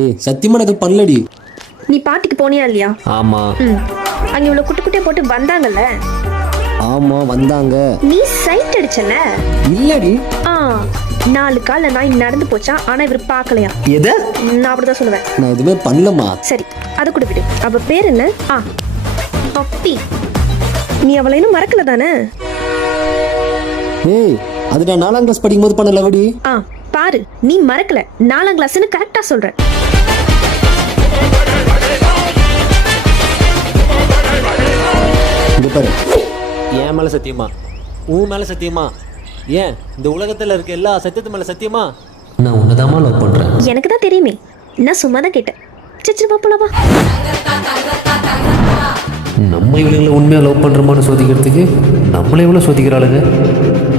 ஏய் சத்தியமா நான் எதுவும் பண்ணலடி. நீ பாட்டிக்கு போனியா இல்லையா? ஆமா. அங்க இவ்வளவு குட்டி குட்டியா போட்டு வந்தாங்கல்ல. ஆமா வந்தாங்க. நீ சைட் அடிச்சல? இல்லடி. 4 கால்ல நாய் நடந்து போச்சா, ஆனா இவர் பார்க்கலையா? எது? நான் அப்படிதான் சொல்லுவேன். நான் எதுவுமே பண்ணலமா. சரி அது கூட விடு. அவ பேர் என்ன? பப்பி. நீ அவளை இன்னும் மறக்கல தானே? ஏய் அது நான் 4ஆம் கிளாஸ் படிக்கும்போது பண்ணலவடி. பாரு நீ மறக்கல. 4ஆம் கிளாஸ்னு கரெக்டா சொல்ற. இங்க பாரு, என் மேல சத்தியமா, உன் மேல சத்தியமா, ஏன் இந்த உலகத்துல இருக்க எல்லா சத்தியத்து மேல சத்தியமா நான் உன்னதாமா லவ் பண்றேன். எனக்கு தான் தெரியுமே, நான் சும்மா தான் கேட்டேன். சரி பாப்பலவா. நம்ம இவங்களை உண்மையா லவ் பண்றோமான்னு சோதிக்கிறதுக்கு நம்மளை எவ்வளவு சோதிக்கிறாளுங்க.